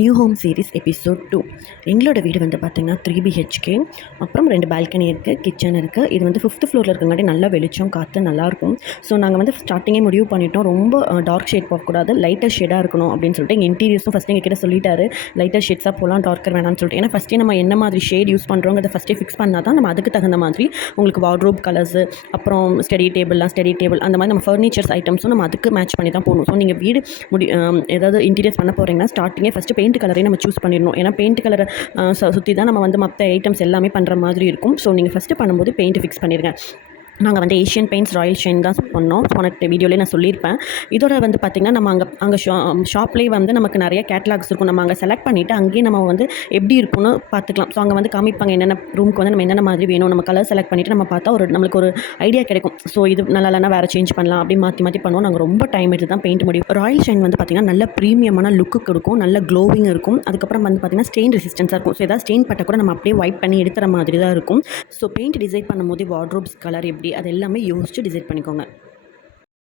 New home series episode 2. எங்களோட வீடு வந்து பார்த்திங்கன்னா 3 BHK, அப்புறம் 2 பால்கனி இருக்குது, கிச்சன் இருக்குது. இது வந்து 5th ஃப்ளோரில் இருக்கங்காட்டி நல்லா வெளிச்சம் காற்று நல்லாயிருக்கும். ஸோ நாங்கள் வந்து ஸ்டார்டிங்கே முடிவு பண்ணிட்டோம், ரொம்ப டார்க் ஷேட் போகக்கூடாது, லைட்டர் ஷேடாக இருக்கணும் அப்படின்னு சொல்லிட்டு. எங்கள் இன்டீரியர்ஸும் ஃபஸ்ட்டு எங்கள் கிட்ட சொல்லிட்டாரு, லைட்டர் ஷேட்ஸாக போகலாம், டார்க்கர் வேணாம்னு சொல்லிட்டு. ஏன்னா ஃபஸ்ட்டே நம்ம என்ன மாதிரி ஷேட் யூஸ் பண்ணுறோங்கிறத ஃபஸ்ட்டே ஃபிக்ஸ் பண்ணால் தான் நம்ம அதுக்கு தகுந்த மாதிரி உங்களுக்கு வார்ட்ரோப் கலர்ஸு, அப்புறம் ஸ்டடி டேபிள் அந்த மாதிரி நம்ம ஃபர்னிச்சர்ஸ் ஐட்டம்ஸும் நம்ம அதுக்கு மேட்ச் பண்ணி தான் போகணும். ஸோ நீங்கள் வீடு ஏதாவது இன்டீரியர்ஸ் பண்ண போகிறீங்கன்னா ஸ்டார்டிங்கே ஃபஸ்ட்டு பெயிண்ட் கலரே நம்ம சூஸ் பண்ணிடணும். ஏன்னா பெயிண்ட் கலரை சுற்றி தான் நம்ம வந்து மற்ற ஐட்டம்ஸ் எல்லாமே பண்ணுற மாதிரி இருக்கும். ஸோ நீங்கள் ஃபஸ்ட்டு பண்ணும்போது பெயிண்ட் ஃபிக்ஸ் பண்ணிடுங்க. நாங்கள் வந்து ஏஷியன் பெயிண்ட்ஸ், ராயல் ஷைன் தான் பண்ணோம். போன வீடியோலேயே நான் சொல்லியிருப்பேன். இதோட வந்து பார்த்திங்கன்னா நம்ம அங்கே ஷாப்லேயே வந்து நமக்கு நிறைய கேட்லாக்ஸ் இருக்கும். நம்ம அங்கே செலக்ட் பண்ணிவிட்டு அங்கேயே நம்ம வந்து எப்படி இருக்குன்னு பார்த்துக்கலாம். ஸோ அங்கே வந்து காமிப்பாங்க என்னென்ன ரூமுக்கு வந்து நம்ம என்னென்ன மாதிரி வேணும், நம்ம கலர் செலக்ட் பண்ணிவிட்டு நம்ம பார்த்தா நம்மளுக்கு ஒரு ஐடியா கிடைக்கும். ஸோ இது நல்லா இல்லைனா வேறு சேஞ்ச் பண்ணலாம், அப்படி மாற்றி பண்ணுவோம். நாங்கள் ரொம்ப டைம் எடுத்து தான் பெயிண்ட் முடியும். ராயல் ஷைன் வந்து பார்த்திங்கன்னா நல்ல ப்ரீமியமான லுக்கு கொடுக்கும், நல்ல க்ளோவிங் இருக்கும். அதுக்கப்புறம் வந்து பார்த்திங்கன்னா ஸ்டெயின் ரெசிஸ்டன்ஸாக இருக்கும். ஸோ ஏதாவது ஸ்டெயின் பட்டால் கூட நம்ம அப்படியே வைப் பண்ணி எடுக்கிற மாதிரி தான் இருக்கும். ஸோ பெயிண்ட் டிசைட் பண்ணும்போது வார்ட்ரோப்ஸ் கலர் எப்படி அது எல்லாமே யோசிச்சு டிசைட் பண்ணிக்கோங்க.